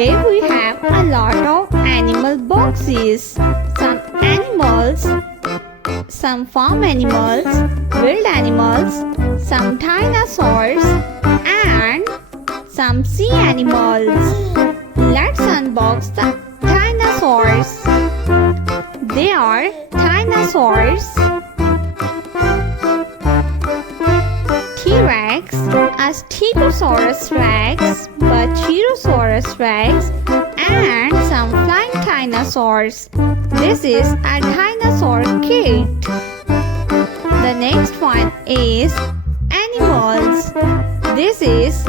Today we have a lot of animal boxes. Some animals, some farm animals, wild animals, some dinosaurs, and some sea animals. Let's unbox the dinosaurs. They are dinosaurs. T-Rex, a Stegosaurus Rex, Brachiosaurus Rex, and some flying dinosaurs. This is a dinosaur kit. The next one is animals. This is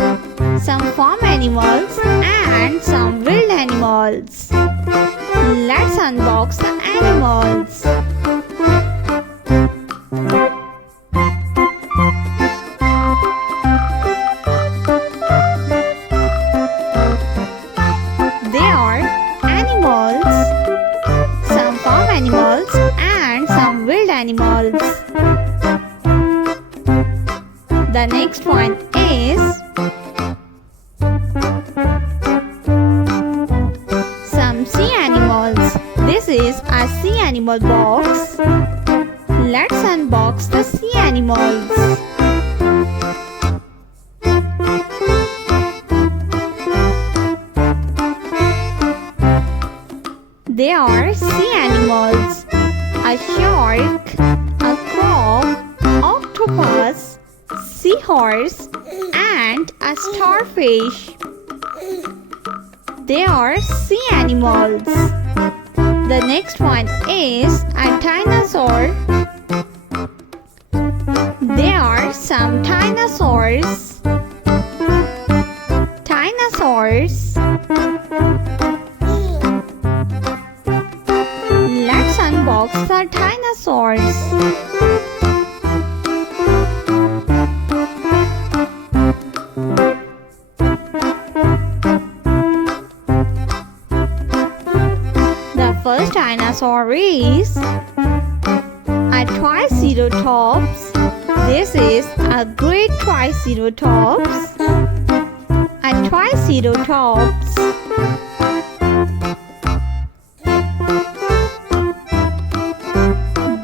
some farm animals and some wild animals. Let's unbox the animals. They are animals, some farm animals and some wild animals. The next one is some sea animals. This is a sea animal box. Let's unbox the sea animals. They are sea animals: a shark, a crab, octopus, seahorse, and a starfish. They are sea animals. The next one is a dinosaur. There are some dinosaurs. Dinosaurs. Let's unbox the dinosaurs. The first dinosaur is a Triceratops. This is a great Triceratops. A Triceratops.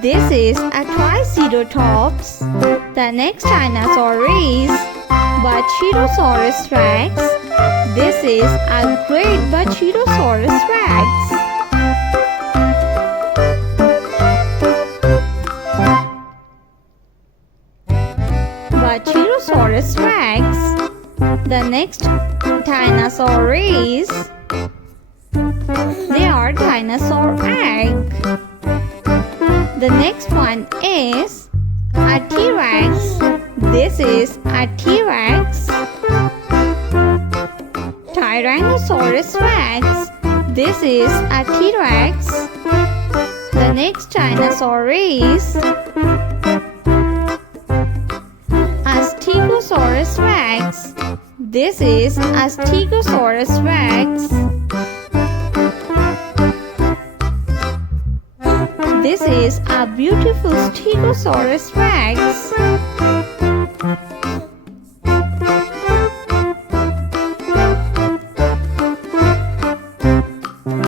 This is a Triceratops. The next dinosaur is Brachiosaurus Rex. This is a great Brachiosaurus Rex. Brachiosaurus Rex. The next dinosaur is they are dinosaur egg. The next one is a T-Rex. This is a T-Rex. Tyrannosaurus Rex. This is a T-Rex. The next dinosaur is a Stegosaurus Rex. This is a Stegosaurus Rex. This is a beautiful Stegosaurus Rex.